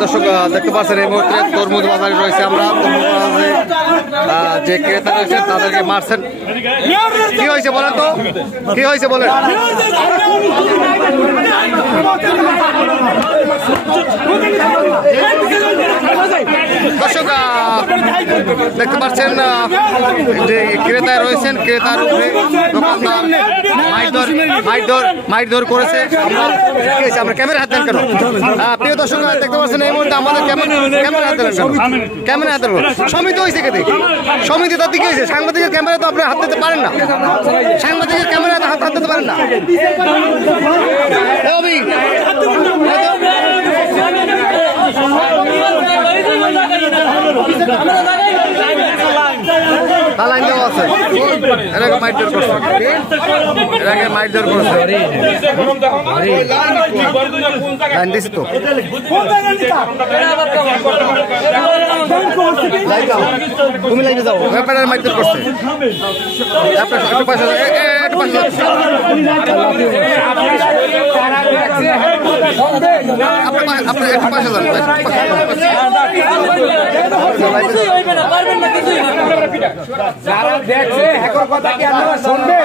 দর্শক দেখতে পাচ্ছেন এই মুহূর্তে তরমুজ বাজারে রয়েছে আমরা যে ক্রেতা রয়েছে তাদেরকে মারছেন। কি হয়েছে বলেন তো, কি হয়েছে বলেন? দর্শক দেখতে পাচ্ছেন যে ক্রেতা রয়েছেন, ক্রেতার উপরে দোকানদার মাইটধর করেছে। আমরা ক্যামেরা হাত দেন কেন? প্রিয় দর্শক দেখতে পাচ্ছেন এই মুহূর্তে আমাদের ক্যামেরা হাত দেন কেন? ক্যামেরা হাত দেন সমিতি হয়েছে কে? সমিতি তার দিকে হয়েছে। সাংবাদিকের ক্যামেরা তো আপনি হাত দিতে পারেন না, সাংবাদিকের ক্যামেরা হাত দিতে পারেন না। লাইন দেওয়া আছে, এটাকে মাইটধর করছে, এটাকে মাইটধর করছে। লাইন দিছি তো, তুমি লাইনে যাও। ব্যাপারে মাইটধর করছে। যারা দেখছে এখন কথা কি আপনারা শুনবেন?